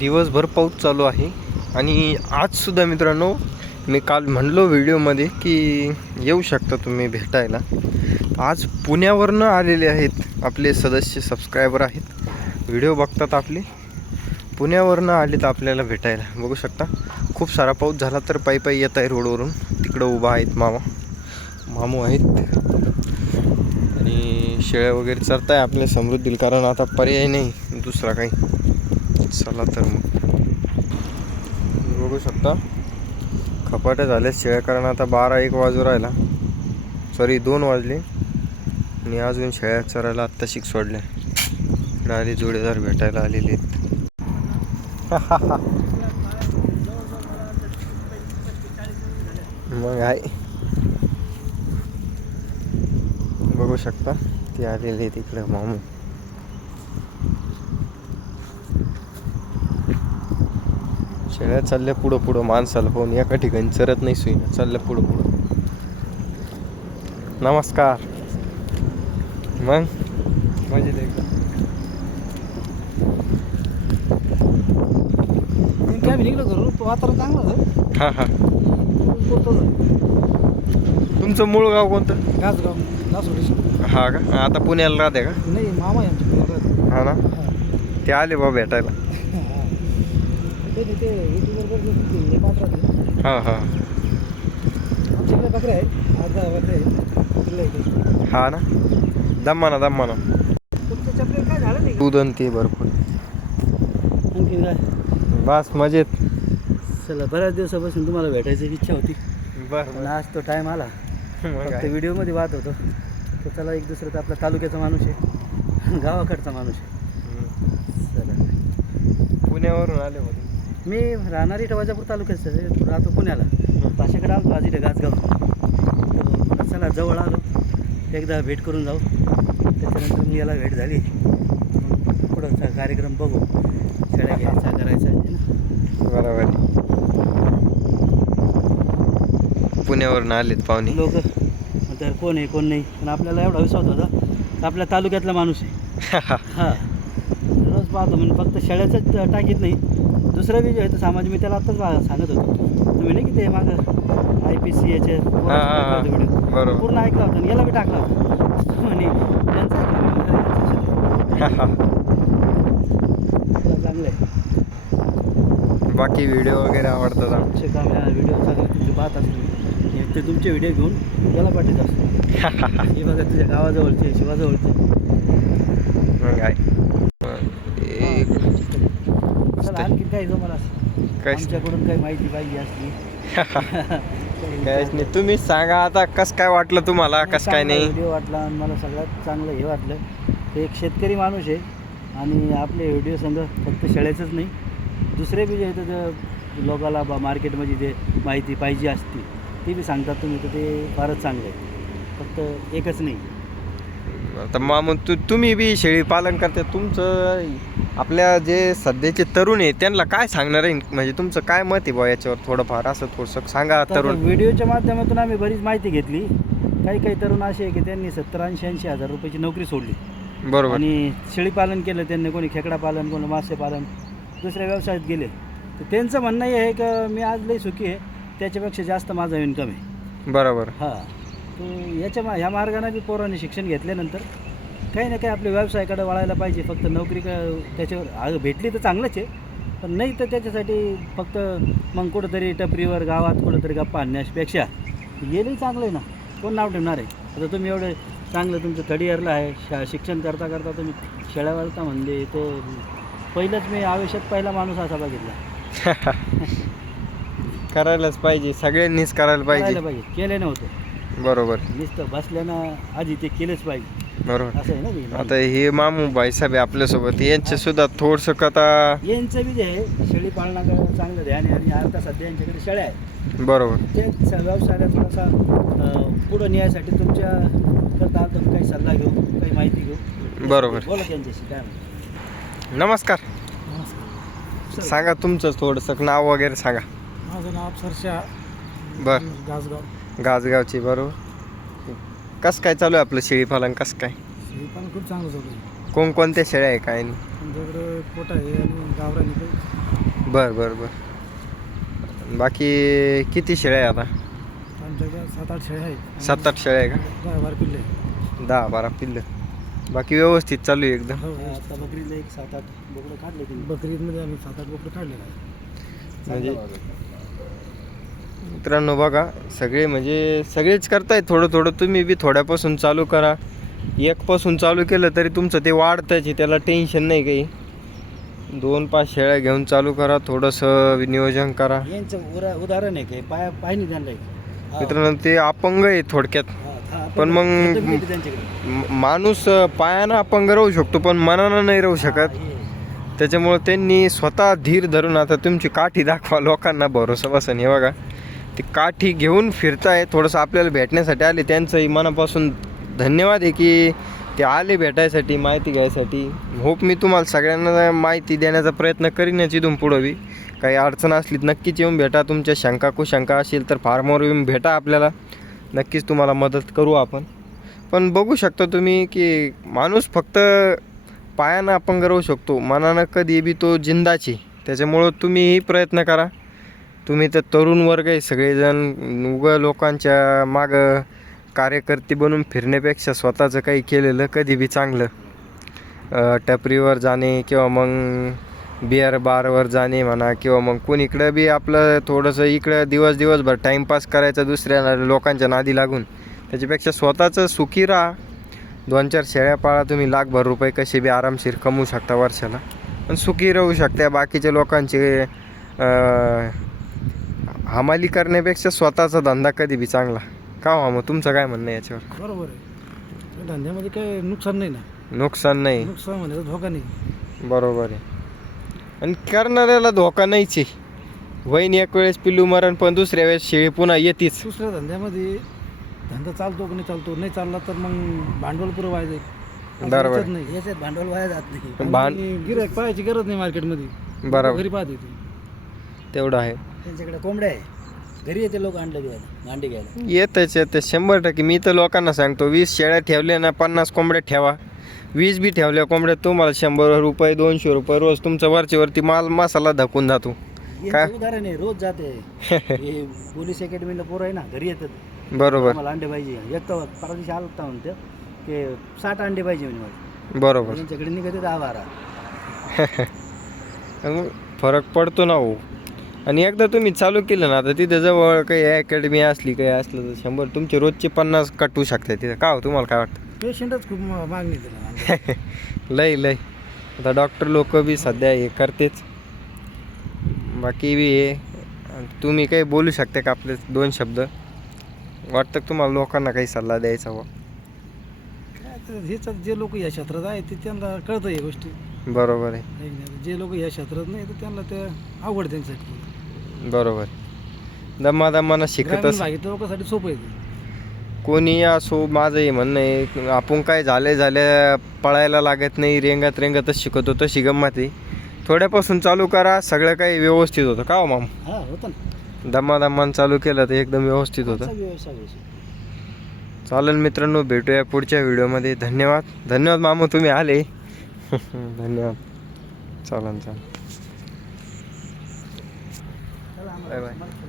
दिवसभर पाऊस चालू आहे. आणि आजसुद्धा मित्रांनो मी काल म्हणलो व्हिडिओमध्ये की येऊ शकता तुम्ही भेटायला. आज पुण्यावरनं आलेले आहेत आपले सदस्य सबस्क्रायबर आहेत. व्हिडिओ बघतात आपले. पुण्यावरनं तर आपल्याला भेटायला. बघू शकता. खूप सारा पाऊस झाला तर पायी पायी येत आहे रोडवरून. तिकडं उभा आहेत मामा. मामू आहेत. आणि शेळ्या वगैरे चरताय आपल्या समृद्धील. कारण आता पर्याय नाही. दुसरा काही. चला तर मग. बघू शकता. खपाट्या झाल्या शेळ्या. कारण आता बारा एक वाजू राहिला. सॉरी दोन वाजले. आणि अजून शेळ्या चरायला आत्ता शिक सोडल्या. इकडे आले जोडीदार भेटायला आलेले आहेत. मग आहे. बघू शकता. ती आलेली आहे तिकडे मामू. शेळ्या चालल्या पुढं पुढं. माणसाला पाहून एका ठिकाणी चरत नाही सुईना. चालल्या पुढं पुढं. नमस्कार. मग? मजेत एकदम हां हां. तुमचं मूळ गाव कोणतं? हा का? आता पुण्याला राहते का? नाही मामा. हा ना. ते आले बा भेटायला. किल्ला इथे. हा ना? दम्माना दम्माना? दूध आणि ते भरपूर. काय बस मजेत. चला बऱ्याच दिवसापासून तुम्हाला भेटायची इच्छा होती. बर पण आज तो टाईम आला. फक्त. व्हिडिओमध्ये वाद होतो. तर चला एक दुसरं तर आपला तालुक्याचा माणूस आहे. गावाकडचा माणूस आहे. चला. पुण्यावरून आले होते. मी राहणार इथं वजापूर तालुक्यात राहतो पुण्याला. भाषेकडे आलो आज इथं गाजगाव. चला जवळ आलो एकदा भेट करून जाऊ. त्याच्यानंतर मी याला भेट झाली. पुढंचा कार्यक्रम बघू. शेळ्या घ्यायचा करायचा आहे ना. बरोबर. पुण्यावरून आलेत पाहुणे. लोक. तर कोण आहे कोण नाही. पण आपल्याला एवढा विश्वास होता आपल्या तालुक्यातला माणूस आहे. हां. रोज पाहतो म्हणजे फक्त शेळ्याचंच टाकीत नाही. दुसरं बी जे आहे समाज मी त्याला आत्ताच बा- सांगत होतो. तुम्ही नाही की ते मागं आय पी सी बरोबर. पूर्ण ऐकला होता याला बी टाकला होता. म्हणे त्यांचं चांगलं आहे बाकी व्हिडिओ वगैरे आवडतात आमचे व्हिडिओ चांगले तुमचे पाहत असतो ते तुमचे व्हिडिओ घेऊन याला पाठवत असतो हे बघा तुझ्या गावाजवळचे शिवाजवळचे. मग काय चला आणखी काय जमलं काय आमच्याकडून काही माहिती पाहिजे असली. काहीच नाही. तुम्ही सांगा आता कस काय वाटलं तुम्हाला कस काय नाही? व्हिडिओ वाटला आणि मला सगळ्यात चांगलं हे वाटलं. ते एक शेतकरी माणूस आहे आणि आपले व्हिडिओ संघ फक्त शेळ्याचंच नाही. दुसरे बी जे आहेत ते लोकाला बा मार्केटमध्ये जे माहिती पाहिजे असती ती बी सांगतात तुम्ही तर ते फारच चांगलं आहे. फक्त एकच नाही. आता मामून तू तुम्ही बी शेळी पालन करते तुमचं आपल्या जे सध्याचे तरुण आहे त्यांना काय सांगणार आहे? म्हणजे तुमचं काय मत आहे बा याच्यावर थोडंफार? असं थोडंसं सांगा तर तरुण. व्हिडिओच्या माध्यमातून आम्ही बरीच माहिती घेतली. काही काही तरुण असे आहे की त्यांनी सत्तर ऐंशी ऐंशी हजार रुपयाची नोकरी सोडली. बरोबर. आणि शेळी पालन केलं त्यांनी कोणी खेकडा पालन कोणी मासे पालन दुसऱ्या व्यवसायात गेले. तर त्यांचं म्हणणं हे आहे की मी आज लई सुखी आहे त्याच्यापेक्षा जास्त माझा इन्कम आहे. बरोबर. हां. याच्या मा ह्या मार्गाने बी पोरांनी शिक्षण घेतल्यानंतर काही ना काही आपल्या व्यवसायाकडे वळायला पाहिजे. फक्त नोकरी का त्याच्यावर आ- भेटली तर चांगलंच आहे. पण नाही तर त्याच्यासाठी फक्त मग कुठंतरी टपरीवर गावात कुठंतरी गप्पा आणण्यापेक्षा गेलंही चांगलं आहे ना. कोण नाव ठेवणार आहे? आता तुम्ही एवढं चांगलं तुमचं थर्ड इयरला आहे. शा शिक्षण करता करता तुम्ही शेळ्या वळता म्हणले ते पहिलंच मी आयुष्यात पहिला माणूस असा बघितला. करायलाच पाहिजे. सगळ्यांनीच करायला करायला पाहिजे. पाहिजे. केले नव्हतं. बरोबर. नुसतं बसल्यानं आधी ते केलंच पाहिजे. बरोबर. असं आहे ना ते. आता हे मामू भाईसाहेब आहे आपल्यासोबत. यांचे सुद्धा थोडस कथा यांचं बी जे आहे शेळी पालनाकडे चांगलं ध्यान आहे आणि आता सध्या यांच्याकडे शेळ्या आहेत. बरोबर. ते स- व्यवसायाला थोडासा अं, पुढं न्यायसाठी तुमच्या करता आलं काही सल्ला घेऊ काही माहिती घेऊ. बरोबर. बोला त्यांच्याशी काय म्हणतात. नमस्कार. नमस्कार. सांगा तुमचं थोडंसं नाव वगैरे सांगा. माझं नाव सरशा बर. गाजगाव. गाजगावची बरोबर? कस काय चालू आहे आपलं शेळी पालन? कस काय? शेळी पालन खूप चांगलं चालू आहे. कोणकोणत्या शेळ्या आहे काय? नाही आमच्याकडं पोटा आहे आणि गावरानी काही बर बर बर. बाकी किती शेळ्या आहे आता? आमच्याकडे सात आठ शेळ्या आहेत. सात आठ शेळ्या आहे का? दहा बारा पिल्ले आहेत. दहा बारा पिल्लं. बाकी व्यवस्थित चालू आहे एकदम? हो आता बकरीला एक सात आठ बोकडं काढले बकरीमध्ये आम्ही सात आठ बोकडं काढलेलं आहे. म्हणजे मित्रांनो बघा सगळे म्हणजे सगळेच करतायत थोडं थोडं. तुम्ही बी थोड्यापासून चालू करा. एकपासून चालू केलं तरी तुमचं ते वाढतंच त्याला टेन्शन नाही काही. दोन पाच शेळ्या घेऊन चालू करा थोडंसं नियोजन करा. यांचं उरा उदाहरण आहे काय पाय पाय नाही त्यांना मित्रांनो ते अपंग आहे थोडक्यात. पण मग- माणूस पायानं अपंग राहू शकतो पण मनानं नाही राहू शकत. त्याच्यामुळं त्यांनी स्वतः धीर धरून आता तुमची काठी दाखवा लोकांना भरोसा बसन हे बघा. ती काठी घेऊन फिरताय थोडंसं आपल्याला भेटण्यासाठी आले त्यांचंही मनापासून धन्यवाद आहे की ते आले भेटायसाठी माहिती घ्यायसाठी. होप मी तुम्हाला सगळ्यांना माहिती देण्याचा प्रयत्न करीनच इथून पुढं बी. काही अडचण असली नक्कीच येऊन भेटा तुमच्या शंका कुशंका असेल तर फार्मवर येऊन भेटा आपल्याला. नक्कीच तुम्हाला मदत करू आपण. पण बघू शकता तुम्ही की माणूस फक्त पायानं अपंग राहू शकतो मनानं कधी बी तो जिंदाची त्याच्यामुळं तुम्हीही प्रयत्न करा. तुम्ही तर तरुण वर्ग आहे सगळेजण उगं लोकांच्या मागं कार्यकर्ते बनून फिरण्यापेक्षा स्वतःचं काही केलेलं कधी बी चांगलं. टपरीवर जाणे किंवा मग बिअर बारवर जाणे म्हणा किंवा मग कोणीकडं बी आपलं थोडंसं इकडं दिवस दिवसभर टाईमपास करायचा दुसऱ्या लोकांच्या नादी लागून त्याच्यापेक्षा स्वतःचं सुखी राहा. दोन चार शेळ्या पाळा तुम्ही लाखभर रुपये कसे बी आरामशीर कमवू शकता वर्षाला. पण सुखी राहू शकता बाकीच्या लोकांचे हमाली करण्यापेक्षा स्वतःचा धंदा कधी बी चांगला. का हो मग तुमचं काय म्हणणं आहे याच्यावर? बरोबर आहे. त्या धंद्यामध्ये काही नुकसान नाही ना? नुकसान नाही. नुकसान म्हणजे धोका नाही. बरोबर आहे. आणि करणाऱ्याला धोका नाहीच आहे. वहीन एक वेळेस पिल्लू मरण पण दुसऱ्या वेळेस शेळी पुन्हा येतीच. दुसऱ्या धंद्यामध्ये धंदा चालतो की नाही चालतो? नाही चालला तर मग भांडवल पुरं व्हायचं बरोबर. याच्यात नाही. याच्यात भांडवल वाया जात नाही. भांड- गिरायक पाहायची गरज नाही मार्केटमध्ये बरोबर. घरी पाहते ती. तेवढं आहे. त्यांच्याकडे कोंबड्या आहे. घरी येते लोक अंडे घ्यायला अंडे घ्यायला. येतच येते शंभर टक्के. मी तर लोकांना सांगतो वीस शेळ्या ठेवल्या ना पन्नास कोंबड्या ठेवा. वीस बी ठेवल्या कोंबड्या तुम्हाला शंभर रुपये दोनशे रुपये रोज तुमचा वरची वरती माल मसाला धकून जातो. काय? यांचं उदाहरण आहे रोज जाते. हे पोलीस अकॅडमीला पोरं आहे ना घरी येतात. बरोबर. मला अंडे पाहिजे. एक तर परवा दिवशी आलं होता म्हणते की साठ अंडे पाहिजे म्हणे मला. बरोबर. त्यांच्याकडे निघते दहा बारा. मग फरक पडतो ना हो. आणि एकदा तुम्ही चालू केलं ना आता तिथे जवळ काही अकॅडमी असली काही असलं तर शंभर तुमचे रोजचे पन्नास कटवू शकता तिथं. का हो तुम्हाला काय वाटतं? पेशंटच खूप मागणी त्याला लय लय. आता डॉक्टर लोक बी सध्या हे करतेच. बाकी बी हे. आणि तुम्ही काही बोलू शकता का आपले दोन शब्द? वाटतं का तुम्हाला लोकांना काही सल्ला द्यायचा हो? काय तर हेच जे लोक या क्षेत्रात आहेत ते त्यांना कळतं या गोष्टी. बरोबर आहे. आहे की नाही? जे लोक या क्षेत्रात नाही तर त्यांना ते आहे त्यांच्यासाठी. बरोबर दमा दमानं ग्रामीण शिकतच भागातल्या लोकांसाठी सोपं आहे ते. कोणी असो माझं हे म्हणणं आहे आपण काय झाले झाल्या पळायला लागत नाही रेंगात रेंगातच शिकवतो तशी गंमत आहे. थोड्यापासून चालू करा सगळं काही व्यवस्थित होतं. का हो माम? हा होतं ना. दमा दमान चालू केलं तर एकदम व्यवस्थित होतं. आहे? चालेल मित्रांनो भेटूया पुढच्या व्हिडिओमध्ये. धन्यवाद. धन्यवाद मामू तुम्ही आले. धन्यवाद. चालन चालेल बाय बाय.